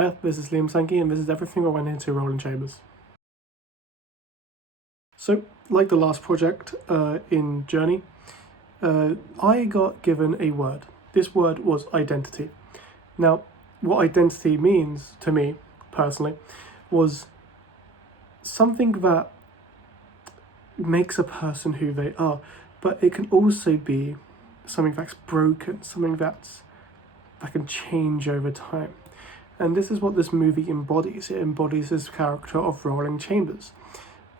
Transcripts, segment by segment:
Hi, this is Liam Sankey, and this is everything I went into Rolling Chambers. So, like the last project in Journey, I got given a word. This word was identity. Now, what identity means to me, personally, was something that makes a person who they are, but it can also be something that's broken, something that can change over time. And this is what this movie embodies. It embodies this character of Rolling Chambers.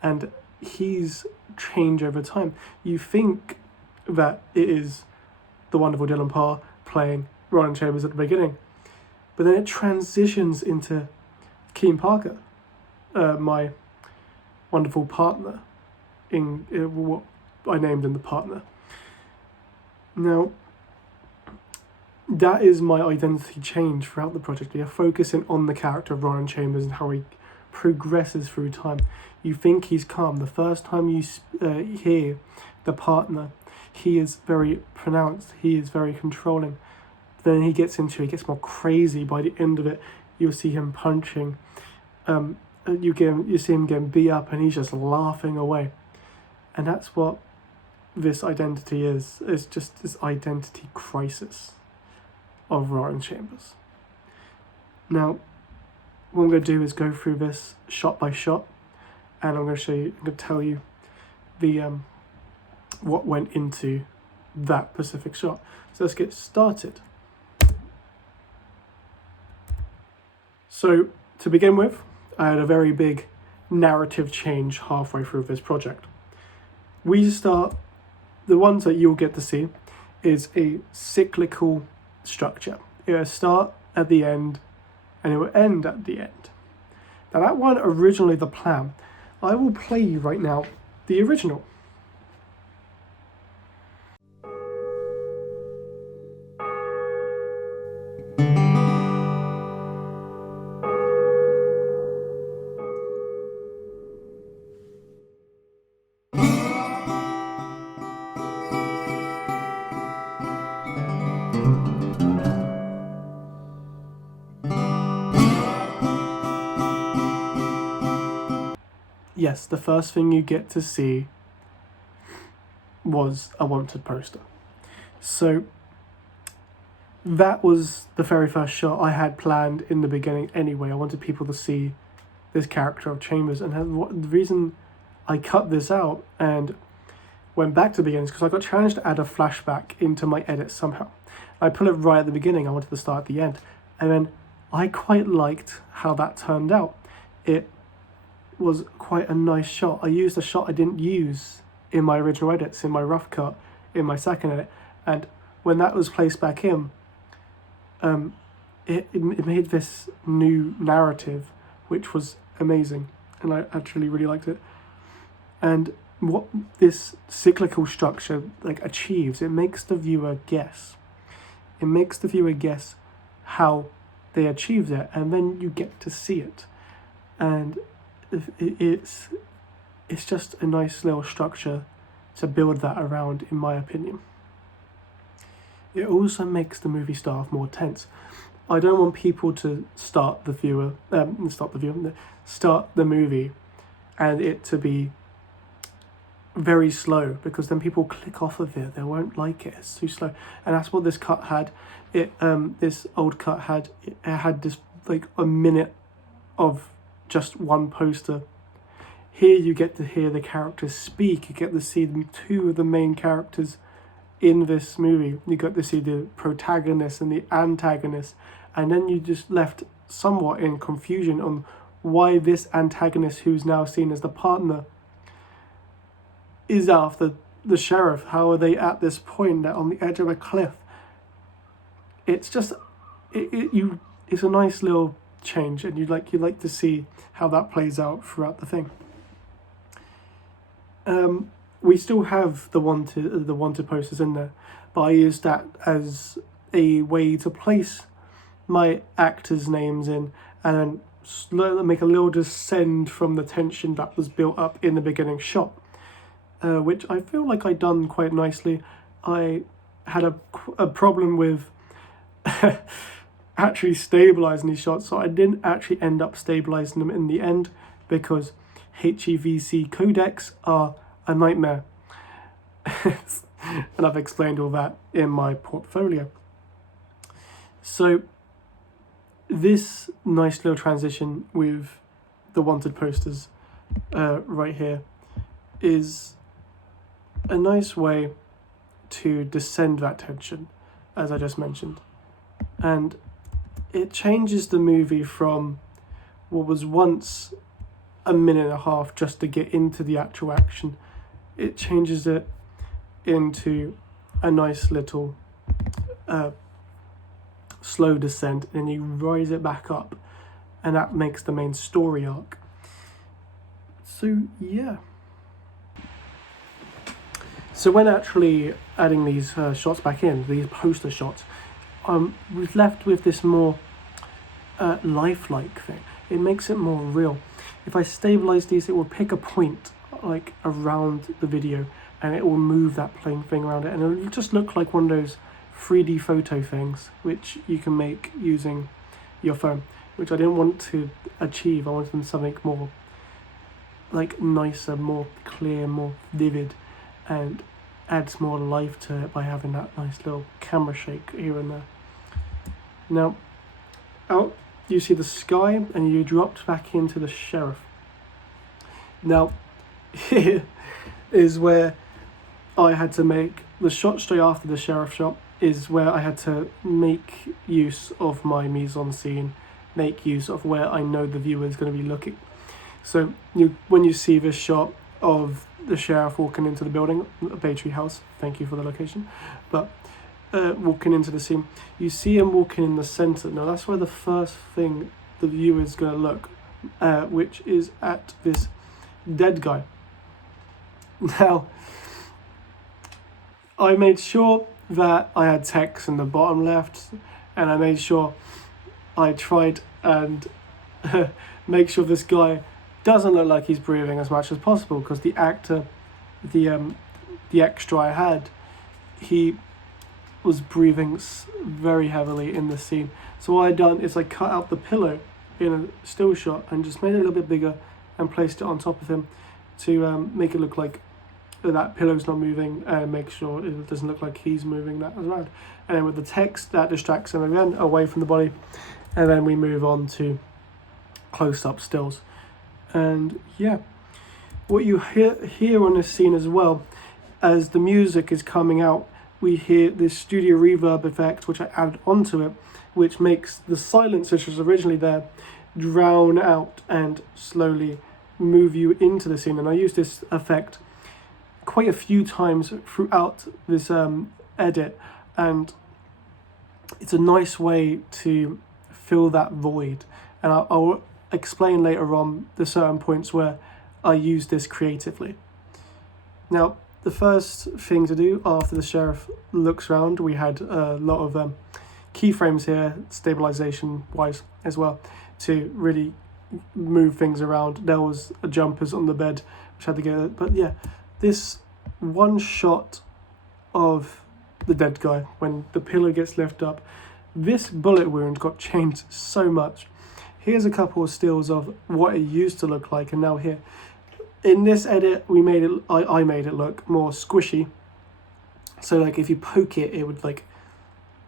And he's changed over time. You think that it is the wonderful Dylan Parr playing Rolling Chambers at the beginning, but then it transitions into Keen Parker, my wonderful partner in what I named in The Partner. Now, that is my identity change throughout the project. We are focusing on the character of Rolling Chambers and how he progresses through time. You think he's calm. The first time you hear The Partner, he is very pronounced. He is very controlling. Then he gets more crazy. By the end of it, you'll see him punching. You see him getting beat up, and he's just laughing away. And that's what this identity is. It's just this identity crisis of Rolling Chambers. Now, what I'm going to do is go through this shot by shot, and I'm going to tell you the what went into that specific shot. So let's get started. So to begin with, I had a very big narrative change halfway through this project. The ones that you'll get to see is a cyclical structure. It will start at the end and it will end at the end. Now that wasn't originally the plan. I will play you right now the original. Yes, the first thing you get to see was a wanted poster. So that was the very first shot I had planned in the beginning anyway. I wanted people to see this character of Chambers, and the reason I cut this out and went back to the beginning is because I got challenged to add a flashback into my edit somehow. I put it right at the beginning. I wanted to start at the end, and then I quite liked how that turned out. It was quite a nice shot. I used a shot I didn't use in my original edits, in my rough cut, in my second edit, and when that was placed back in, it made this new narrative, which was amazing, and I actually really liked it. And what this cyclical structure achieves, it makes the viewer guess. It makes the viewer guess how they achieved it, and then you get to see it. And it's just a nice little structure to build that around, in my opinion. It also makes the movie start off more tense. I don't want people to start the movie and it to be very slow, because then people click off of it. They won't like it. It's too slow, and that's what this cut had. This old cut had. It had this a minute of just one poster. Here you get to hear the characters speak. You get to see two of the main characters in this movie. You got to see the protagonist and the antagonist, and then you just left somewhat in confusion on why this antagonist, who's now seen as the partner, is after the sheriff. How are they at this point? They're on the edge of a cliff. It's just it's a nice little change, and you like to see how that plays out throughout the thing. We still have the wanted posters in there, but I used that as a way to place my actors' names in, and then make a little descend from the tension that was built up in the beginning shot, which I feel like I done quite nicely. I had a problem with actually stabilizing these shots, so I didn't actually end up stabilizing them in the end because HEVC codecs are a nightmare. And I've explained all that in my portfolio. So this nice little transition with the wanted posters right here is a nice way to descend that tension, as I just mentioned. And it changes the movie from what was once a minute and a half just to get into the actual action. It changes it into a nice little slow descent, and you rise it back up, and that makes the main story arc. So yeah. So when actually adding these shots back in, these poster shots, we've left with this more lifelike thing. It makes it more real. If I stabilize these, it will pick a point like around the video, and it will move that playing thing around it, and it will just look like one of those 3D photo things which you can make using your phone, which I didn't want to achieve. I wanted something more like nicer, more clear, more vivid, and adds more life to it by having that nice little camera shake here and there. Now, out you see the sky, and you dropped back into the sheriff. Now, here is where I had to make the shot straight after the sheriff shot, is where I had to make use of my mise-en-scene, make use of where I know the viewer is going to be looking. So when you see this shot of the sheriff walking into the building, a Bay Tree house, thank you for the location, but walking into the scene, you see him walking in the centre. Now that's where the first thing the viewer is going to look, which is at this dead guy. Now, I made sure that I had text in the bottom left, and I made sure I tried and make sure this guy doesn't look like he's breathing as much as possible, because the actor, the extra I had, he was breathing very heavily in the scene. So what I done is I cut out the pillow in a still shot and just made it a little bit bigger and placed it on top of him to make it look like that pillow's not moving, and make sure it doesn't look like he's moving that around. And then with the text, that distracts him again away from the body, and then we move on to close-up stills. And yeah, what you hear on this scene as well, as the music is coming out, we hear this studio reverb effect which I added onto it, which makes the silence which was originally there drown out and slowly move you into the scene. And I use this effect quite a few times throughout this edit, and it's a nice way to fill that void. And I'll explain later on the certain points where I use this creatively. Now, the first thing to do after the sheriff looks around, we had a lot of keyframes here, stabilization wise as well, to really move things around. There was jumpers on the bed which had to go, but yeah, this one shot of the dead guy when the pillow gets lifted up, this bullet wound got changed so much. Here's a couple of stills of what it used to look like, and now here in this edit we made it, I made it look more squishy, so like if you poke it, it would like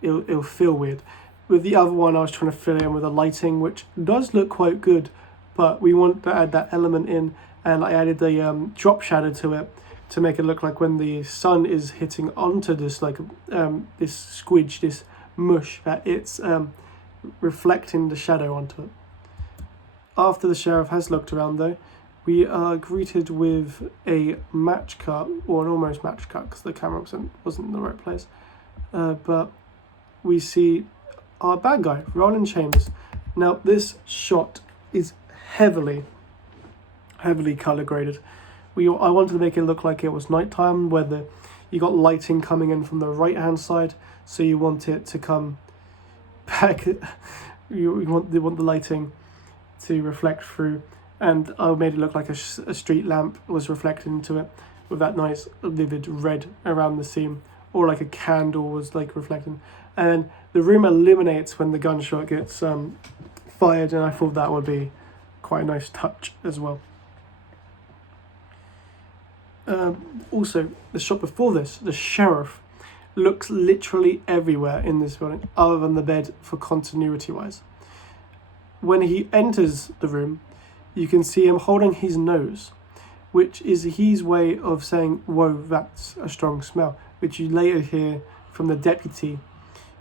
it'll feel weird. With the other one I was trying to fill it in with the lighting, which does look quite good, but we want to add that element in, and I added the drop shadow to it to make it look like when the sun is hitting onto this like this squidge, this mush, that it's reflecting the shadow onto it. After the sheriff has looked around though, we are greeted with a match cut, or an almost match cut because the camera wasn't in the right place, but we see our bad guy, Roland Chambers. Now this shot is heavily color graded. I wanted to make it look like it was nighttime, where you got lighting coming in from the right hand side, so you want it to come back. you want the lighting to reflect through, and I made it look like a street lamp was reflected into it with that nice vivid red around the seam, or like a candle was like reflecting. and then the room illuminates when the gunshot gets fired, and I thought that would be quite a nice touch as well. Also, the shot before this, the sheriff looks literally everywhere in this building other than the bed for continuity wise. When he enters the room, you can see him holding his nose, which is his way of saying, whoa, that's a strong smell, which you later hear from the deputy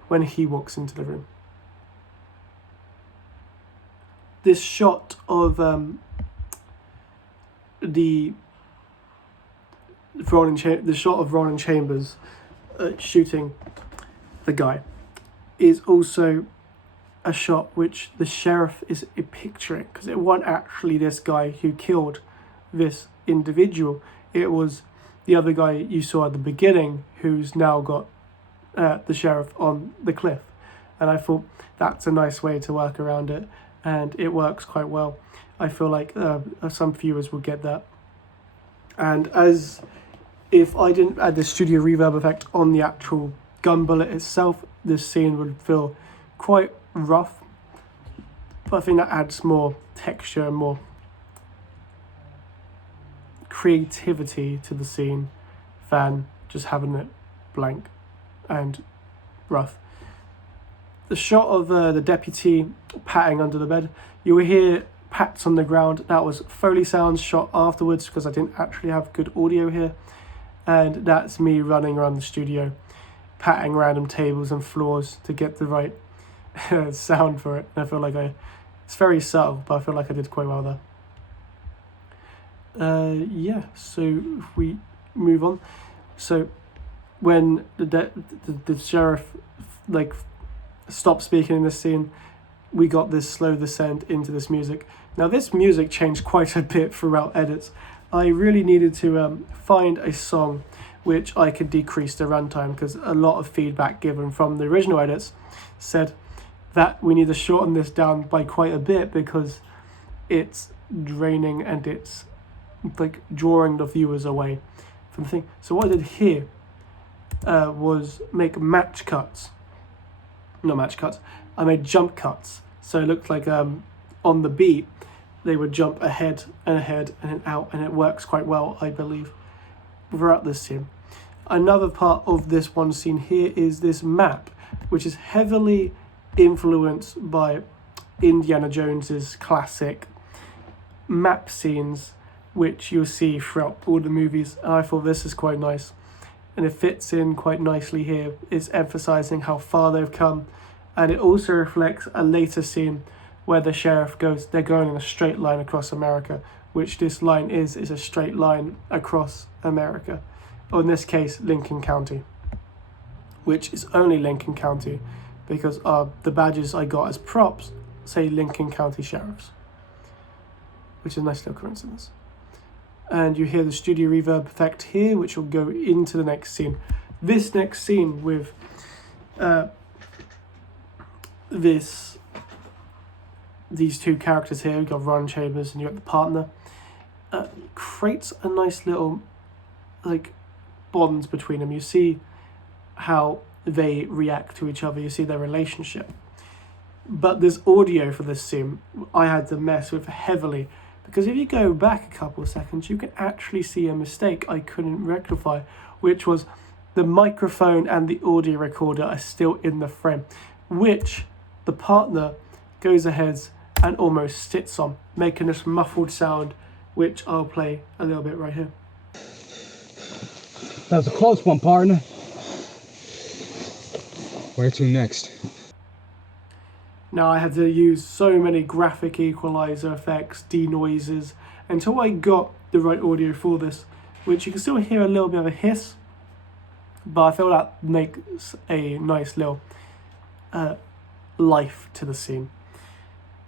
when he walks into the room. This shot of the shot of Roland Chambers shooting the guy is also a shot which the sheriff is picturing, because it wasn't actually this guy who killed this individual. It was the other guy you saw at the beginning who's now got the sheriff on the cliff. And I thought that's a nice way to work around it, and it works quite well. I feel like some viewers will get that. And as if I didn't add the studio reverb effect on the actual gun bullet itself, this scene would feel quite rough. But I think that adds more texture and more creativity to the scene than just having it blank and rough. The shot of the deputy patting under the bed, you will hear pats on the ground. That was Foley sounds shot afterwards because I didn't actually have good audio here. And that's me running around the studio, patting random tables and floors to get the right sound for it. And I feel like it's very subtle, but I feel like I did quite well there. Yeah, so if we move on. So when the sheriff stopped speaking in this scene, we got this slow descent into this music. Now this music changed quite a bit throughout edits. I really needed to find a song which I could decrease the runtime, because a lot of feedback given from the original edits said that we need to shorten this down by quite a bit because it's draining and it's like drawing the viewers away from the thing. So what I did here was make match cuts. Not match cuts. I made jump cuts. So it looked like on the beat they would jump ahead and out, and it works quite well, I believe, throughout this scene. Another part of this one scene here is this map, which is heavily influenced by Indiana Jones's classic map scenes, which you'll see throughout all the movies. And I thought this is quite nice, and it fits in quite nicely here. It's emphasizing how far they've come, and it also reflects a later scene where the sheriff they're going in a straight line across America, which this line is a straight line across America, or in this case Lincoln County, which is only Lincoln County because the badges I got as props say Lincoln County Sheriffs, which is a nice little coincidence. And you hear the studio reverb effect here, which will go into the next scene. This next scene with these two characters here, we've got Ron Chambers and you've got the partner, creates a nice little bonds between them. You see how they react to each other, you see their relationship. But this audio for this scene I had to mess with heavily, because if you go back a couple of seconds you can actually see a mistake I couldn't rectify, which was the microphone and the audio recorder are still in the frame, which the partner goes ahead and almost sits on, making this muffled sound, which I'll play a little bit right here. That was a close one, partner. Where to next? Now I had to use so many graphic equalizer effects, denoises, until I got the right audio for this, which you can still hear a little bit of a hiss, but I feel that makes a nice little life to the scene,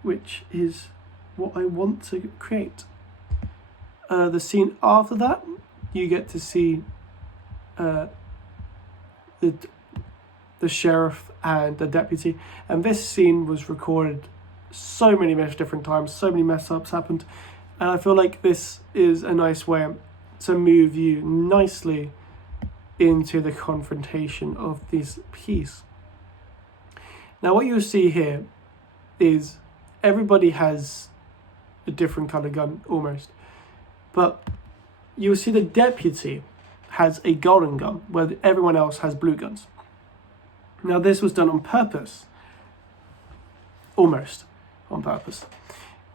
which is what I want to create. The scene after that, you get to see the sheriff and the deputy, and this scene was recorded so many different times, so many mess ups happened, and I feel like this is a nice way to move you nicely into the confrontation of this piece. Now what you'll see here is everybody has a different colour gun almost, but you'll see the deputy has a golden gun where everyone else has blue guns. Now this was done on purpose, almost on purpose.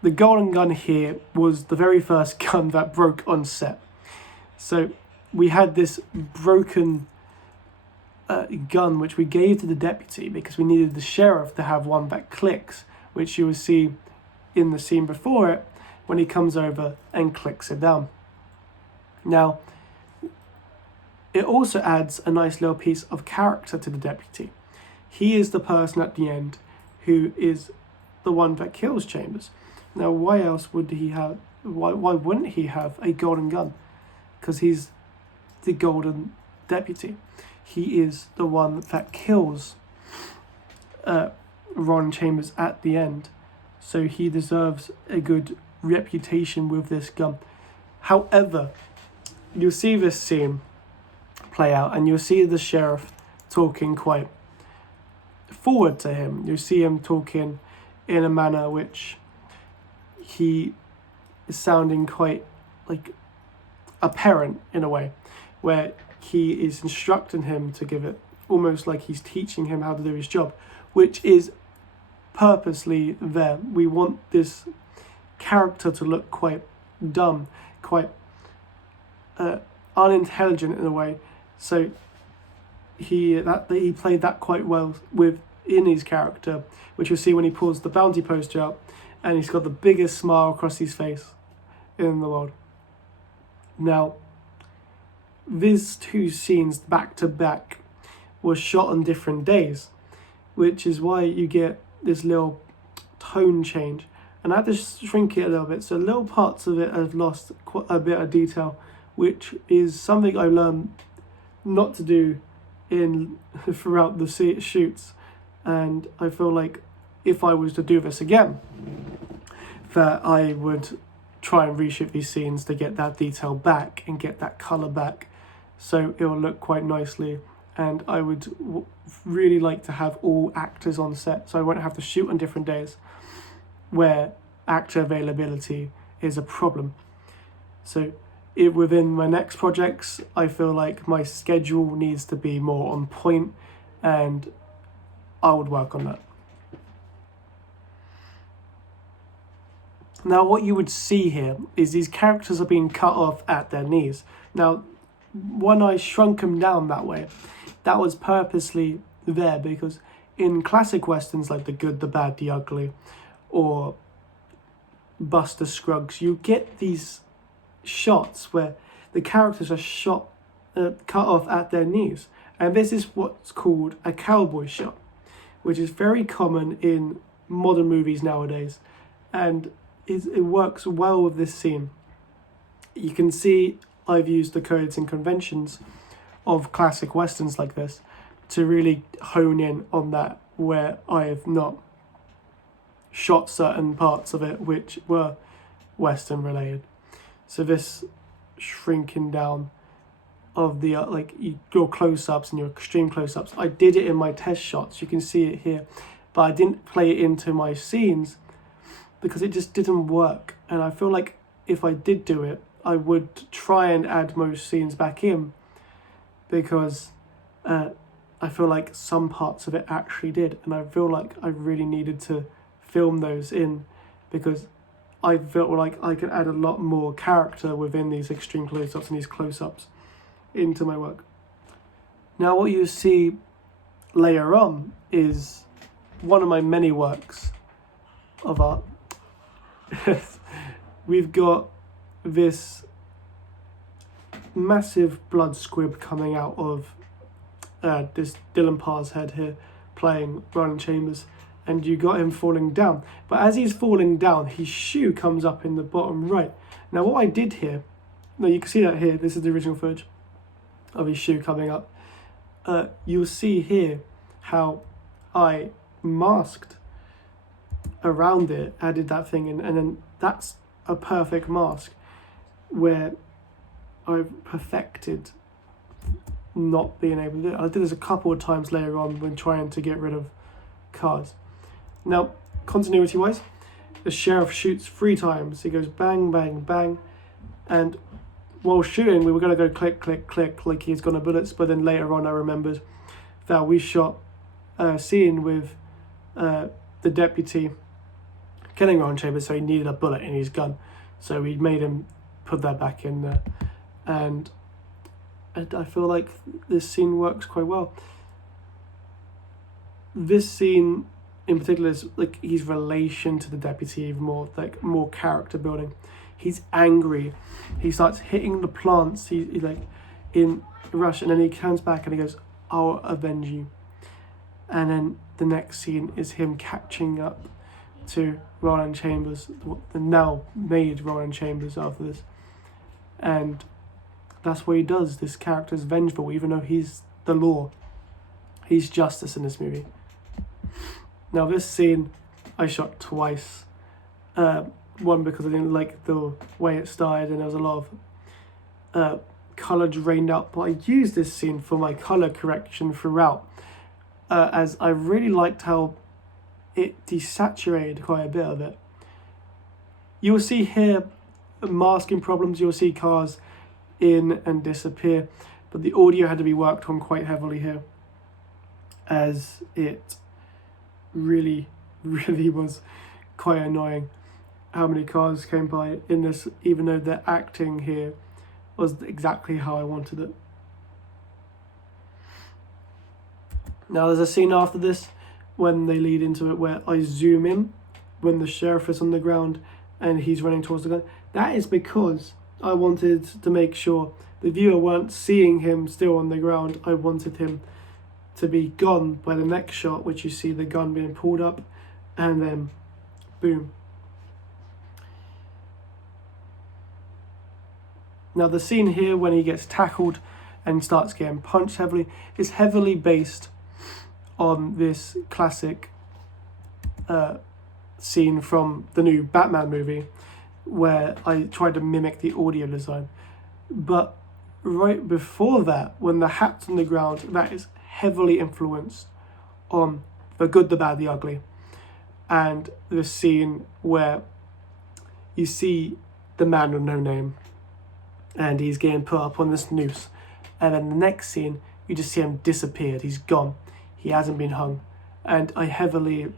The golden gun here was the very first gun that broke on set. So we had this broken gun which we gave to the deputy because we needed the sheriff to have one that clicks, which you will see in the scene before it when he comes over and clicks it down. Now, it also adds a nice little piece of character to the deputy. He is the person at the end who is the one that kills Chambers. Now, why else would he have? Why wouldn't he have a golden gun? Because he's the golden deputy. He is the one that kills Ron Chambers at the end. So he deserves a good reputation with this gun. However, you'll see this scene play out and you'll see the sheriff talking quite forward to him. You'll see him talking in a manner which he is sounding quite like a parent in a way, where he is instructing him to give it almost like he's teaching him how to do his job, which is purposely there. We want this character to look quite dumb, quite unintelligent in a way. So he played that quite well within his character, which you'll see when he pulls the bounty poster out and he's got the biggest smile across his face in the world. Now, these two scenes back to back were shot on different days, which is why you get this little tone change. And I had to shrink it a little bit, so little parts of it have lost quite a bit of detail, which is something I learned not to do throughout the shoots. And I feel like if I was to do this again, that I would try and reshoot these scenes to get that detail back and get that colour back, so it will look quite nicely. And I would really like to have all actors on set, so I won't have to shoot on different days where actor availability is a problem. So within my next projects, I feel like my schedule needs to be more on point, and I would work on that. Now, what you would see here is these characters are being cut off at their knees. Now, when I shrunk them down that way, that was purposely there because in classic westerns like The Good, the Bad, the Ugly, or Buster Scruggs, you get these shots where the characters are cut off at their knees. And this is what's called a cowboy shot, which is very common in modern movies nowadays. And it works well with this scene. You can see I've used the codes and conventions of classic westerns like this to really hone in on that, where I have not shot certain parts of it which were western related. So this shrinking down of the your close-ups and your extreme close-ups, I did it in my test shots. You can see it here, but I didn't play it into my scenes because it just didn't work. And I feel like if I did do it, I would try and add most scenes back in, because I feel like some parts of it actually did, and I feel like I really needed to film those in, because I felt like I could add a lot more character within these extreme close-ups and these close-ups into my work. Now what you see later on is one of my many works of art. We've got this massive blood squib coming out of this Dylan Parr's head here, playing Ron Chambers, and you got him falling down. But as he's falling down, his shoe comes up in the bottom right. Now what I did here, now you can see that here, this is the original footage of his shoe coming up. You'll see here how I masked around it, added that thing in, and then that's a perfect mask where I've perfected not being able to do it. I did this a couple of times later on when trying to get rid of cars. Now, continuity-wise, the sheriff shoots 3 times. He goes bang, bang, bang, and while shooting, we were going to go click, click, click, like he's gone to bullets, but then later on I remembered that we shot a scene with the deputy killing Roland Chambers, so he needed a bullet in his gun. So we made him put that back in there. And I feel like this scene works quite well. This scene in particular is like his relation to the deputy even more, like more character building. He's angry. He starts hitting the plants. He's like in a rush, and then he comes back and he goes, "I'll avenge you." And then the next scene is him catching up to Roland Chambers, the now made Roland Chambers after this. And that's what he does. This character is vengeful, even though he's the law. He's justice in this movie. Now this scene I shot twice. One because I didn't like the way it started and there was a lot of colour drained out, but I used this scene for my colour correction throughout, as I really liked how it desaturated quite a bit of it. You'll see here masking problems, you'll see cars in and disappear, but the audio had to be worked on quite heavily here, as it really was quite annoying how many cars came by in this, even though the acting here was exactly how I wanted it. Now there's a scene after this when they lead into it where I zoom in when the sheriff is on the ground and he's running towards the gun. That is because I wanted to make sure the viewer weren't seeing him still on the ground. I wanted him to be gone by the next shot, which you see the gun being pulled up and then boom. Now the scene here when he gets tackled and starts getting punched heavily is heavily based on this classic scene from the new Batman movie where I tried to mimic the audio design. But right before that, when the hat's on the ground, that is heavily influenced on The Good, the Bad, the Ugly. And the scene where you see the man with no name and he's getting put up on this noose. And then the next scene, you just see him disappeared. He's gone. He hasn't been hung. And I heavily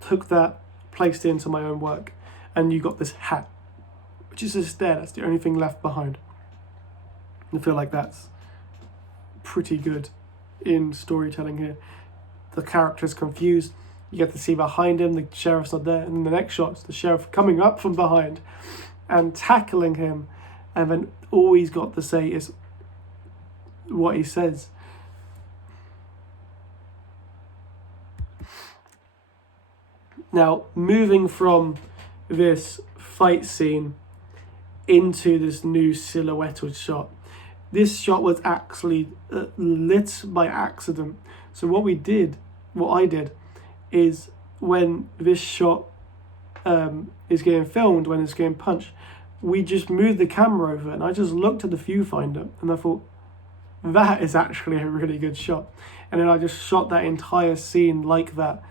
took that, placed it into my own work. And you got this hat, which is just there. That's the only thing left behind. I feel like that's pretty good in storytelling here. The character's confused. You get to see behind him, the sheriff's not there. And then the next shot's the sheriff coming up from behind and tackling him. And then all he's got to say is what he says. Now, moving from this fight scene into this new silhouetted shot. This shot was actually lit by accident. So what I did, is when this shot is getting filmed, when it's getting punched, we just moved the camera over and I just looked at the viewfinder and I thought, that is actually a really good shot. And then I just shot that entire scene like that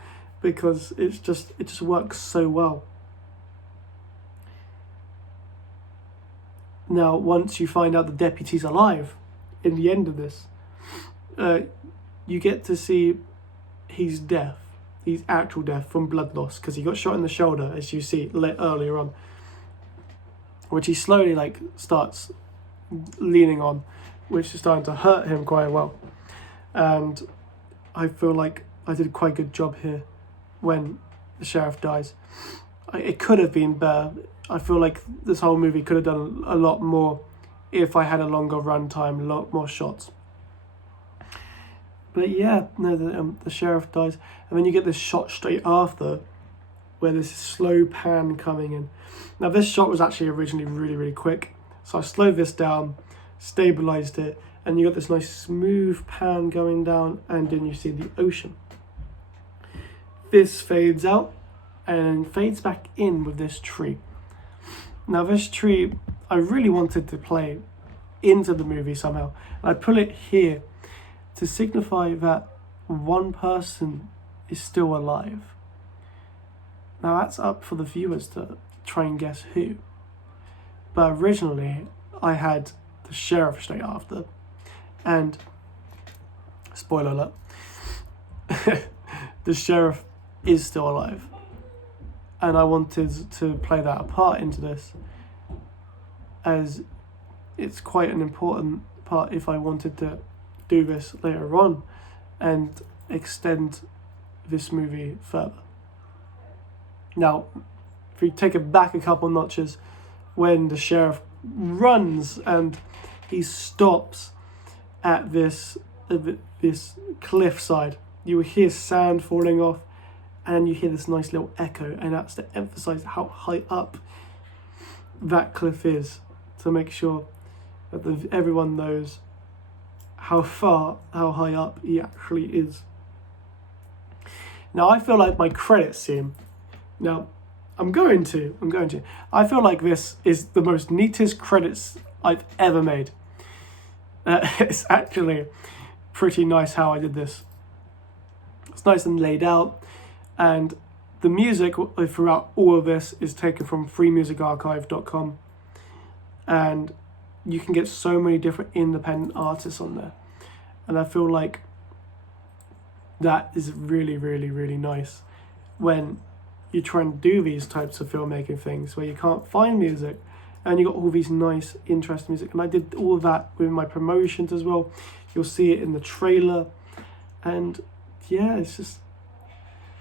because it just works so well. Now, once you find out the deputy's alive, in the end of this, you get to see he's deaf. He's actual deaf from blood loss because he got shot in the shoulder, as you see earlier on, which he slowly starts leaning on, which is starting to hurt him quite well. And I feel like I did quite a good job here when the sheriff dies. It could have been better. I feel like this whole movie could have done a lot more if I had a longer run time, a lot more shots. But yeah, no, the sheriff dies. And then you get this shot straight after where there's a slow pan coming in. Now this shot was actually originally really quick. So I slowed this down, stabilized it, and you got this nice smooth pan going down, and then you see the ocean. This fades out and fades back in with this tree. Now this tree, I really wanted to play into the movie somehow. And I put it here to signify that one person is still alive. Now that's up for the viewers to try and guess who. But originally, I had the sheriff straight after. And, spoiler alert, the sheriff is still alive. And I wanted to play that apart into this, as it's quite an important part if I wanted to do this later on and extend this movie further. Now, if we take it back a couple notches, when the sheriff runs and he stops at this cliffside, you hear sand falling off, and you hear this nice little echo, and that's to emphasize how high up that cliff is, to make sure that everyone knows how high up he actually is. Now I feel like my credits scene. Now I'm going to. I feel like this is the most neatest credits I've ever made. It's actually pretty nice how I did this. It's nice and laid out, and the music throughout all of this is taken from freemusicarchive.com, and you can get so many different independent artists on there, and I feel like that is really, really, really nice when you try and do these types of filmmaking things where you can't find music, and you got all these nice, interesting music. And I did all of that with my promotions as well. You'll see it in the trailer, and yeah, it's just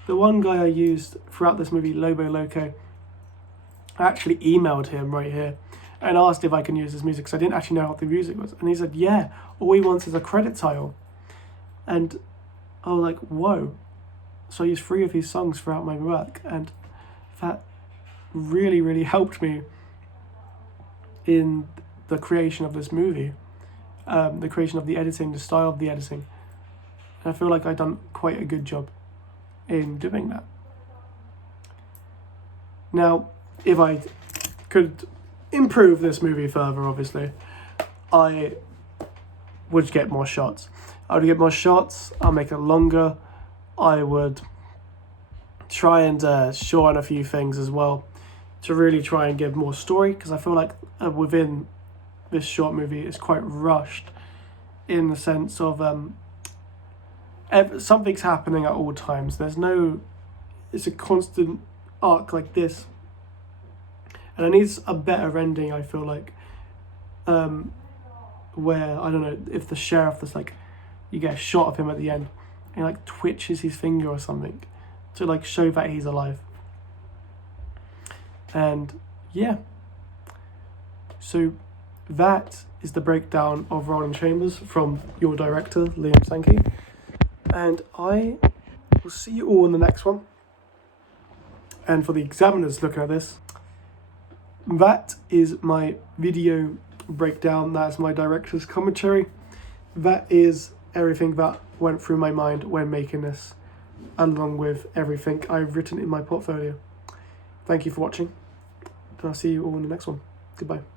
the one guy I used throughout this movie, Lobo Loco. I actually emailed him right here and asked if I can use his music, because I didn't actually know what the music was, and he said, yeah, all he wants is a credit title. And I was like, whoa. So I used 3 of his songs throughout my work, and that really, really helped me in the creation of this movie, the creation of the editing, the style of the editing. And I feel like I've done quite a good job in doing that. Now, if I could improve this movie further, obviously, I would get more shots. I would get more shots, I'll make it longer. I would try and shorten a few things as well to really try and give more story, because I feel like within this short movie it's quite rushed in the sense of something's happening at all times. It's a constant arc like this, and it needs a better ending, I feel like, where, I don't know, if the sheriff is like, you get a shot of him at the end and he like twitches his finger or something to like show that he's alive. And yeah, so that is the breakdown of Rolling Chambers from your director, Liam Sankey, and I will see you all in the next one. And for the examiners looking at this, that is my video breakdown. That's my director's commentary. That is everything that went through my mind when making this, along with everything I've written in my portfolio. Thank you for watching, and I'll see you all in the next one. Goodbye.